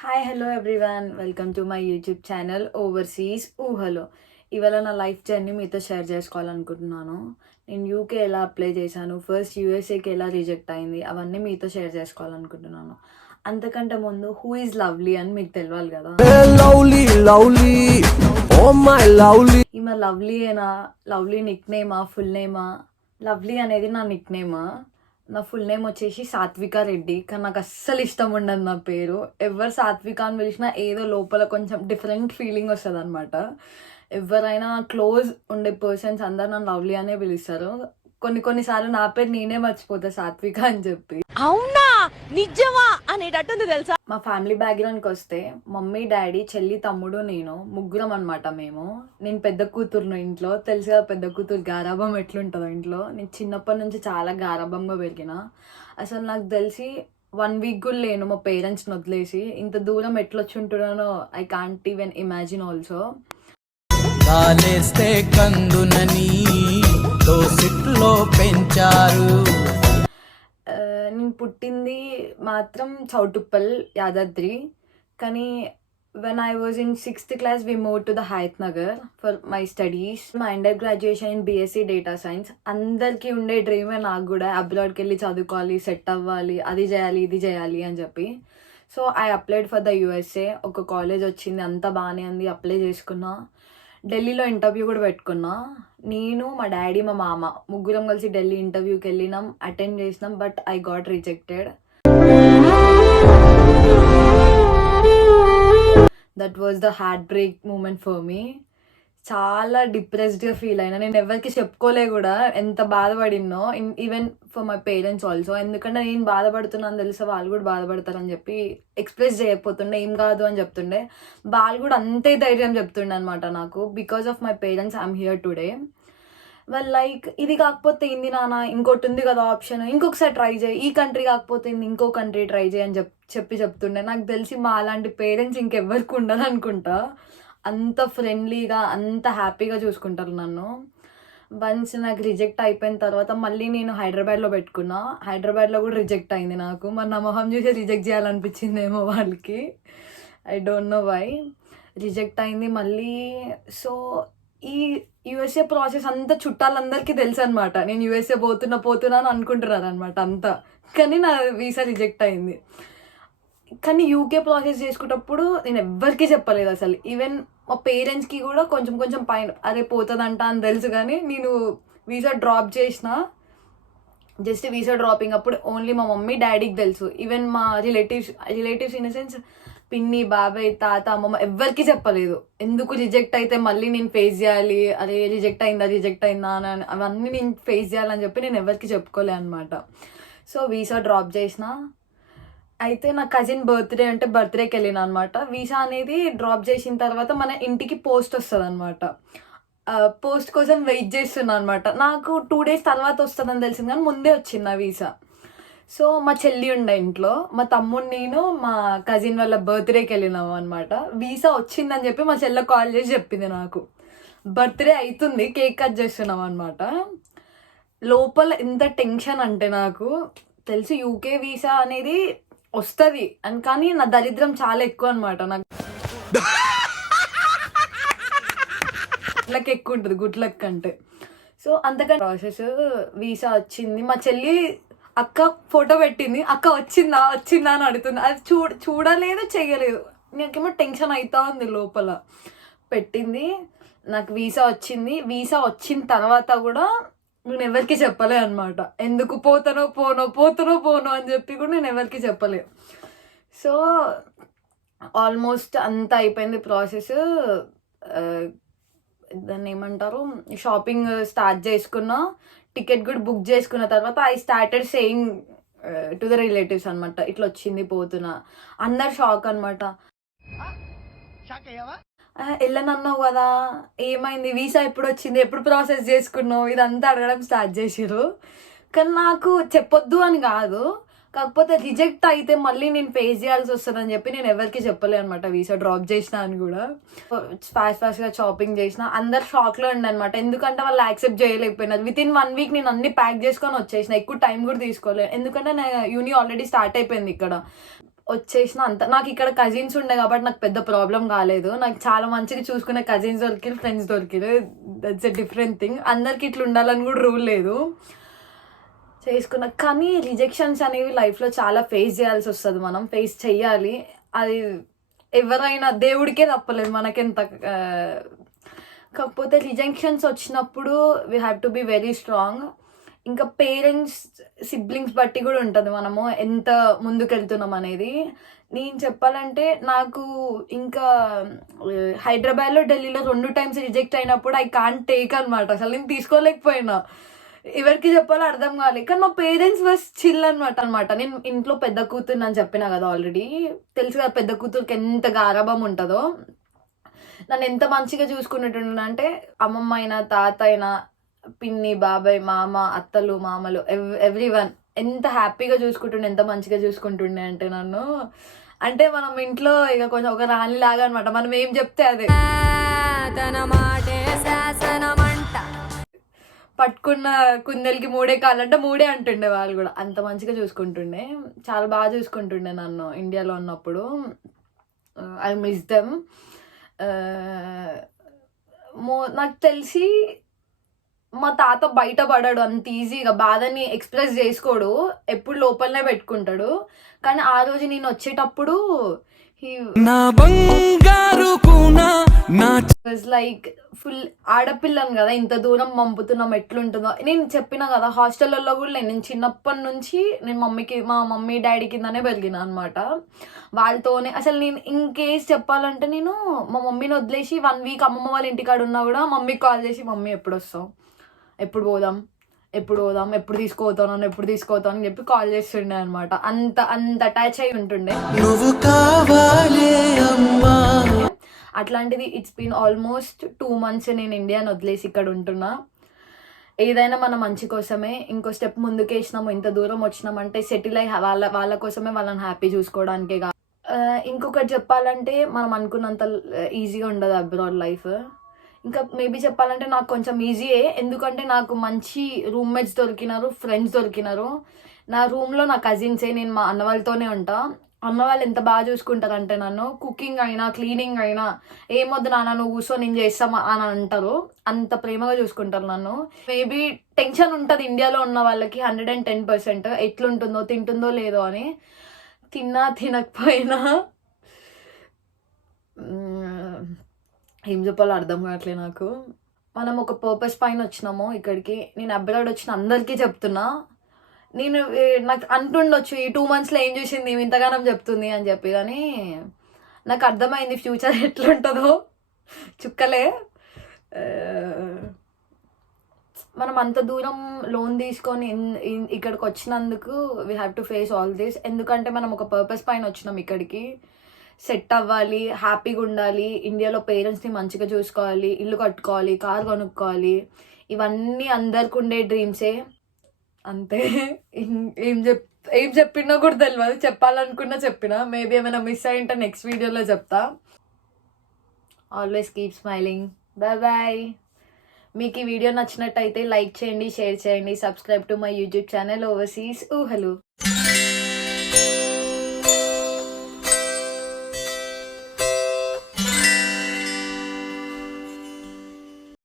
Hi hello everyone welcome to my YouTube channel overseas ఊహలో. ఇవాళ నా లైఫ్ జర్నీ మీతో షేర్ చేసుకోవాలనుకుంటున్నాను. నేను యూకే ఎలా అప్లై చేశాను, ఫస్ట్ యూఎస్ఏకి ఎలా రిజెక్ట్ అయింది, అవన్నీ మీతో షేర్ చేసుకోవాలనుకుంటున్నాను. అంతకంటే ముందు హూ ఈజ్ లవ్లీ అని మీకు తెలియాలి కదా. ఈమె లవ్లీ అయినా, లవ్లీ నిక్ నేమా, ఫుల్ నేమా? లవ్లీ అనేది నా నిక్ నేమా. నా ఫుల్ నేమ్ వచ్చేసి సాత్విక రెడ్డి. కానీ నాకు అస్సలు ఇష్టం ఉండదు నా పేరు. ఎవరు సాత్విక అని పిలిచినా ఏదో లోపల కొంచెం డిఫరెంట్ ఫీలింగ్ వస్తుంది అనమాట. ఎవరైనా క్లోజ్ ఉండే పర్సన్స్ అందరు నన్ను లవ్లీ అనే పిలుస్తారు. కొన్నిసార్లు నా పేరు నేనే మర్చిపోతా సాత్విక అని చెప్పి. అవునా నిజమా అనేటట్టుంది తెలుసా. మా ఫ్యామిలీ బ్యాక్గ్రౌండ్కి వస్తే మమ్మీ, డాడీ, చెల్లి, తమ్ముడు, నేను ముగ్గురం అనమాట మేము. నేను పెద్ద కూతురును ఇంట్లో. తెలుసుగా పెద్ద కూతురు గారాబం ఎట్లుంటుందో ఇంట్లో. నేను చిన్నప్పటి నుంచి చాలా గారాబంగా పెరిగిన. అసలు నాకు తెలిసి 1 వీక్ కూడా లేను మా పేరెంట్స్ని వదిలేసి. ఇంత దూరం ఎట్లొచ్చి ఉంటున్నానో I can't even imagine also. కందునని దోసిట్లో పెంచారు. నేను పుట్టింది మాత్రం చౌటుప్పల్, యాదాద్రి. కానీ when I was in 6th class, we moved to the Hayat Nagar for my studies. My undergraduation in BSc Data Science. అందరికీ ఉండే డ్రీమే నాకు కూడా. అబ్రాడ్కి వెళ్ళి చదువుకోవాలి, సెట్ అవ్వాలి, అది చేయాలి, ఇది చేయాలి అని చెప్పి. So I applied for the USA. ఒక కాలేజ్ వచ్చింది, అంతా బాగానే ఉంది, అప్లై చేసుకున్నా. ఢిల్లీలో ఇంటర్వ్యూ కూడా పెట్టుకున్నా. నేను, మా డాడీ, మా మామ ముగ్గురం కలిసి ఢిల్లీ ఇంటర్వ్యూకి వెళ్ళినాం, అటెండ్ చేసినాం. But I got rejected. That was the heartbreak moment for me. చాలా డిప్రెస్డ్గా ఫీల్ అయినా. నేను ఎవరికి చెప్పుకోలే కూడా ఎంత బాధపడినో, even for my parents also. ఎందుకంటే నేను బాధపడుతున్నాను తెలిసే వాళ్ళు కూడా బాధపడతారని చెప్పి ఎక్స్ప్రెస్ చేయకపోతుండే. ఏం కాదు అని చెప్తుండే. వాళ్ళు కూడా అంతే ధైర్యం చెప్తుండే అనమాట నాకు. Because of my parents I'm here today. వాళ్ళు లైక్, ఇది కాకపోతే ఏంది నాన్న, ఇంకోటి ఉంది కదా ఆప్షన్, ఇంకొకసారి ట్రై చేయి. ఈ కంట్రీ కాకపోతే ఏంది, ఇంకో కంట్రీ ట్రై చేయి అని చెప్తుండే. నాకు తెలిసి మా అలాంటి పేరెంట్స్ ఇంకెవ్వరికి ఉండదు అనుకుంటా. అంత ఫ్రెండ్లీగా, అంత హ్యాపీగా చూసుకుంటారు నన్ను. వన్స్ నాకు రిజెక్ట్ అయిపోయిన తర్వాత మళ్ళీ నేను హైదరాబాద్లో పెట్టుకున్నా. హైదరాబాద్లో కూడా రిజెక్ట్ అయింది నాకు. మరి నా మొహం చూసి రిజెక్ట్ చేయాలనిపించిందేమో వాళ్ళకి. I don't know why. Reject అయింది మళ్ళీ. సో ఈ యూఎస్ఏ ప్రాసెస్ అంతా చుట్టాలందరికీ తెలుసు అనమాట. నేను యూఎస్ఏ పోతున్నా అని అనుకుంటున్నారు అనమాట అంతా. కానీ నా వీసా రిజెక్ట్ అయింది. కానీ యూకే ప్రాసెస్ చేసుకున్నప్పుడు నేను ఎవ్వరికీ చెప్పలేదు అసలు. ఈవెన్ మా పేరెంట్స్కి కూడా కొంచెం పైన అదే పోతుందంట అని తెలుసు. కానీ నేను వీసా డ్రాప్ చేసిన, జస్ట్ వీసా డ్రాపింగ్ అప్పుడు ఓన్లీ మా మమ్మీ, డాడీకి తెలుసు. ఈవెన్ మా రిలేటివ్స్ ఇన్ ద సెన్స్ పిన్ని, బాబాయ్, తాత, అమ్మమ్మ ఎవ్వరికి చెప్పలేదు. ఎందుకు రిజెక్ట్ అయితే మళ్ళీ నేను ఫేస్ చేయాలి, అదే రిజెక్ట్ అయిందా అని అవన్నీ నేను ఫేస్ చేయాలని చెప్పి నేను ఎవరికి చెప్పుకోలే అనమాట. సో వీసా డ్రాప్ చేసిన. అయితే నా కజిన్ బర్త్డే అంటే బర్త్డేకి వెళ్ళిన అనమాట. వీసా అనేది డ్రాప్ చేసిన తర్వాత మన ఇంటికి పోస్ట్ వస్తుంది అనమాట. పోస్ట్ కోసం వెయిట్ చేస్తున్నా అనమాట. నాకు 2 days తర్వాత వస్తుందని తెలిసింది, కానీ ముందే వచ్చింది నా వీసా. సో మా చెల్లి ఉండే ఇంట్లో, మా తమ్ముడు, నేను, మా కజిన్ వాళ్ళ బర్త్డేకి వెళ్ళినాము అనమాట. వీసా వచ్చిందని చెప్పి మా చెల్లె కాల్ చేసి చెప్పింది నాకు. బర్త్డే అవుతుంది, కేక్ కట్ చేస్తున్నాం అనమాట. లోపల ఎంత టెన్షన్ అంటే నాకు తెలుసు యూకే వీసా అనేది వస్తుంది అని. కానీ నా దరిద్రం చాలా ఎక్కువ అనమాట. నాకు లక్ ఎక్కువ ఉంటుంది గుడ్ లక్ అంటే. సో అంతకంటే ప్రాసెస్ వీసా వచ్చింది. మా చెల్లి అక్క ఫోటో పెట్టింది, అక్క వచ్చిందా అని అడుగుతుంది. అది చూడలేదు, చెయ్యలేదు. నాకేమో టెన్షన్ అవుతా ఉంది లోపల. పెట్టింది, నాకు వీసా వచ్చింది. వీసా వచ్చిన తర్వాత కూడా నేను ఎవరికి చెప్పలే అనమాట. ఎందుకు పోతానో అని చెప్పి కూడా నేను ఎవరికి చెప్పలే. సో ఆల్మోస్ట్ అంతా అయిపోయింది ప్రాసెస్. దాన్ని ఏమంటారు, షాపింగ్ స్టార్ట్ చేసుకున్నా, టికెట్ కూడా బుక్ చేసుకున్న తర్వాత I started saying to the relatives అనమాట, ఇట్లా వచ్చింది పోతున్నా. అందరు షాక్ అనమాట. వెళ్ళనన్నావు కదా, ఏమైంది, వీసా ఎప్పుడు వచ్చింది, ఎప్పుడు ప్రాసెస్ చేసుకున్నావు, ఇదంతా అడగడం స్టార్ట్ చేసిరు. కానీ నాకు చెప్పొద్దు అని కాదు, కాకపోతే రిజెక్ట్ అయితే మళ్ళీ నేను ఫేస్ చేయాల్సి వస్తుందని చెప్పి నేను ఎవరికి చెప్పలే అనమాట. వీసా డ్రాప్ చేసిన అని కూడా ఫాస్ట్గా షాపింగ్ చేసిన. అందరు షాక్లో ఉండే అనమాట. ఎందుకంటే వాళ్ళు యాక్సెప్ట్ చేయలేకపోయినారు. వితిన్ 1 week నేను అన్ని ప్యాక్ చేసుకొని వచ్చేసిన. ఎక్కువ టైం కూడా తీసుకోలేదు, ఎందుకంటే నా యూని ఆల్రెడీ స్టార్ట్ అయిపోయింది ఇక్కడ. వచ్చేసిన అంత నాకు ఇక్కడ కజిన్స్ ఉండే కాబట్టి నాకు పెద్ద ప్రాబ్లం కాలేదు. నాకు చాలా మంచిగా చూసుకునే కజిన్స్ దొరికిరు, ఫ్రెండ్స్ దొరికిరు. That's a different thing. అందరికి ఇట్లా ఉండాలని కూడా రూల్ లేదు. చేసుకున్నా. కానీ రిజెక్షన్స్ అనేవి లైఫ్లో చాలా ఫేస్ చేయాల్సి వస్తుంది. మనం ఫేస్ చెయ్యాలి. అది ఎవరైనా దేవుడికే తప్పలేదు మనకెంత. కాకపోతే రిజెక్షన్స్ వచ్చినప్పుడు we have to be very strong. ఇంకా పేరెంట్స్ సిబ్లింగ్స్ బట్టి కూడా ఉంటుంది మనము ఎంత ముందుకెళ్తున్నాం అనేది. నేను చెప్పాలంటే నాకు ఇంకా హైదరాబాద్లో ఢిల్లీలో 2 times రిజెక్ట్ అయినప్పుడు ఐ కాంట్ టేక్ అనమాట. అసలు నేను తీసుకోలేకపోయినా. ఎవరికి చెప్పాలో అర్థం కాలేదు. కానీ మా పేరెంట్స్ వాస్ చిల్ అనమాట. నేను ఇంట్లో పెద్ద కూతురు అని చెప్పినా కదా ఆల్రెడీ. తెలుసు కదా పెద్ద కూతురికి ఎంత గారాబం ఉంటుందో. నన్ను ఎంత మంచిగా చూసుకునేటుండే అంటే అమ్మమ్మ అయినా, తాత అయినా, పిన్ని, బాబాయ్, మామ, అత్తలు, మామలు, ఎవ్రీవన్ ఎంత హ్యాపీగా చూసుకుంటుండే, ఎంత మంచిగా చూసుకుంటుండే అంటే నన్ను. అంటే మనం ఇంట్లో ఇక కొంచెం ఒక రాణి లాగా అనమాట. మనం ఏం చెప్తే అదే. పట్టుకున్న కుందెలకి 3 కాళ్ళంటే 3 అంటుండే వాళ్ళు కూడా. అంత మంచిగా చూసుకుంటుండే. చాలా బాగా చూసుకుంటుండే నన్ను ఇండియాలో ఉన్నప్పుడు. I miss them. నాకు తెలిసి మా తాత బయట పడాడు అంత ఈజీగా. బాధని ఎక్స్ప్రెస్ చేసుకోడు, ఎప్పుడు లోపలనే పెట్టుకుంటాడు. కానీ ఆ రోజు నేను వచ్చేటప్పుడు లైక్ ఫుల్ ఆడపిల్లను కదా, ఇంత దూరం పంపుతున్నాం ఎట్లుంటుందో. నేను చెప్పిన కదా హాస్టల్లో కూడా నేను చిన్నప్పటి నుంచి నేను మా మమ్మీ డాడీ కిందనే పెరిగిన అనమాట. వాళ్ళతోనే అసలు నేను ఇంకేస్ చెప్పాలంటే నేను మా మమ్మీని వదిలేసి 1 week అమ్మమ్మ వాళ్ళ ఇంటికాడ ఉన్నా కూడా మమ్మీకి కాల్ చేసి మమ్మీ ఎప్పుడు వస్తావు, ఎప్పుడు పోదాం, ఎప్పుడు తీసుకుపోతాను అని చెప్పి కాల్ చేస్తుండే అనమాట. అంత అటాచ్ అయి ఉంటుండే. అట్లాంటిది ఇట్స్ బీన్ ఆల్మోస్ట్ 2 months నేను ఇండియాని వదిలేసి ఇక్కడ ఉంటున్నా. ఏదైనా మన మంచి కోసమే. ఇంకో స్టెప్ ముందుకేసినాము, ఇంత దూరం వచ్చినామంటే సెటిల్ అయ్యి వాళ్ళ కోసమే, వాళ్ళని హ్యాపీ చూసుకోవడానికే కాదు. ఇంకొకటి చెప్పాలంటే మనం అనుకున్నంత ఈజీగా ఉండదు అబ్రాడ్ లైఫ్. ఇంకా మేబీ చెప్పాలంటే నాకు కొంచెం ఈజీయే. ఎందుకంటే నాకు మంచి రూమ్మేట్స్ దొరికినారు, ఫ్రెండ్స్ దొరికినారు. నా రూమ్లో నా కజిన్సే. నేను మా అన్న వాళ్ళతోనే ఉంటా. అన్న వాళ్ళు ఎంత బాగా చూసుకుంటారంటే నన్ను కుకింగ్ అయినా, క్లీనింగ్ అయినా, ఏమొద్దు నాన్న నువ్వు కూర్చో నేను చేస్తామా అని అంటారు. అంత ప్రేమగా చూసుకుంటారు నన్ను. మేబీ టెన్షన్ ఉంటుంది ఇండియాలో ఉన్న వాళ్ళకి 110%. ఎట్లుంటుందో, తింటుందో లేదో అని. తిన్నా తినకపోయినా ఏం చెప్పాలో అర్థం కావట్లేదు నాకు. మనం ఒక పర్పస్ పైన వచ్చినాము ఇక్కడికి. నేను అబ్రాడ్ వచ్చిన అందరికీ చెప్తున్నా. నాకు అంటుండొచ్చు ఈ 2 monthsలో ఏం చూసింది ఇంతగానం చెప్తుంది అని చెప్పి. కానీ నాకు అర్థమైంది ఫ్యూచర్ ఎట్లుంటుందో. చుక్కలే. మనం అంత దూరం లోన్ తీసుకొని ఇక్కడికి వచ్చినందుకు we have to face all this. ఎందుకంటే మనం ఒక పర్పస్ పైన వచ్చినాం ఇక్కడికి. సెట్ అవ్వాలి, హ్యాపీగా ఉండాలి, ఇండియాలో పేరెంట్స్ని మంచిగా చూసుకోవాలి, ఇల్లు కట్టుకోవాలి, కార్ కొనుక్కోవాలి. ఇవన్నీ అందరికి ఉండే డ్రీమ్సే. అంతే. ఏం చెప్పినా కూడా తెలియదు. చెప్పాలనుకున్నా చెప్పినా. మేబీ ఏమైనా మిస్ అయ్యింటే నెక్స్ట్ వీడియోలో చెప్తా. Always keep smiling. బాయ్. మీకు ఈ వీడియో నచ్చినట్టయితే లైక్ చేయండి, షేర్ చేయండి, subscribe to my YouTube channel overseas ఊహలు.